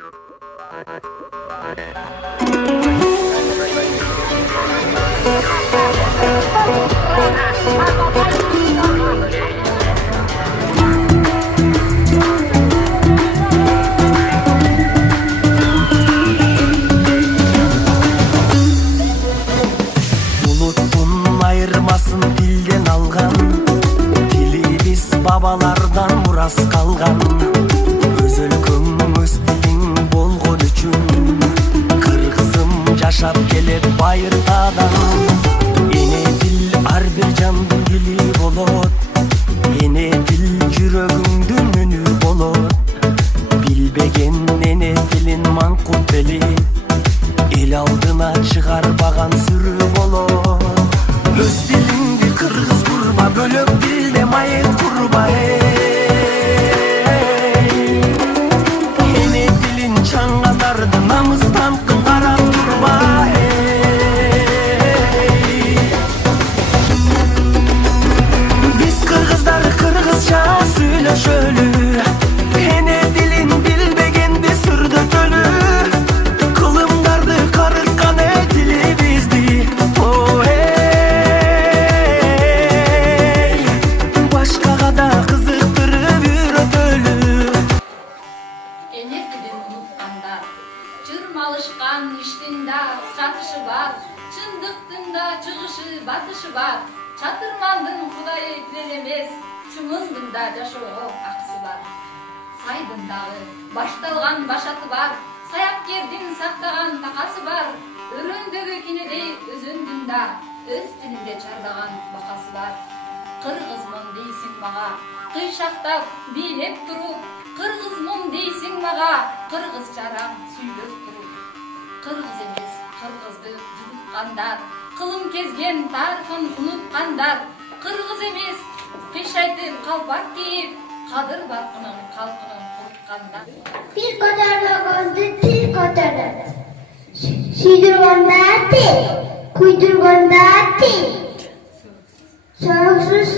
Unuttun ayırmasın dilden algan, dili biz babalardan muras kalgan. Özөлкөң өз тилиң болгон үчүн, кыргызым жашап келет байыртадан. Эне тил ар бир жандын дили болот, эне тил жүрөгүңдүн үнү болот. Билбеген эне тилин маңкут белип, эл алдына чыгарбаган сүрү болот. Өз тилиңди кыргыз курба, бөлөк тилде майыт курба. Эне тилин чаңганарды намыстан карап турба. Биз кыргыздар кыргызча сүйлөшөлү, эне тилин билбегенди сүрдөтөлү. Кылымдарды карыккан тилибизди, башкага да кызыктырып үйрөтөлү. Эне тилин унуткандар, чырмалышкан иштин да чатышы бар, чындыктын да чыгышы батышы бар. Чатырмандын кудайы тилен эмес, чумундун да жашоого акысы бар. Сайдын дагы башталган башаты бар, саяпкердин сактаган такасы бар. Өрөөндөгү кинедей өзүндүн да өз тилинде чардаган бакасы бар. Кыргызмын дейсиң мага, кыйшактап бийлеп туруп, кыргызмын дейсиң мага, кыргызчараң сүйлөп туруп. Кыргыз эмес кыргызды жугуткандар, кылым кезген тарыхын унуткандар. Кыргыз эмес кыйшайтып калпак кийип, кадыр баркынын калкынын куруткандар. Til ko'tarmaganni til ko'taradi. Suydirganda til, kuydirganda til. So'ngsiz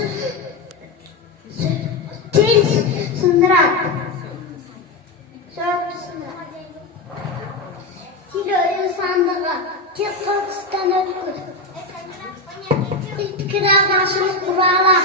til sindiradi. Til o'yin sandig'i, til qo'qqisdan o'tkir. Fikr almashib qurala.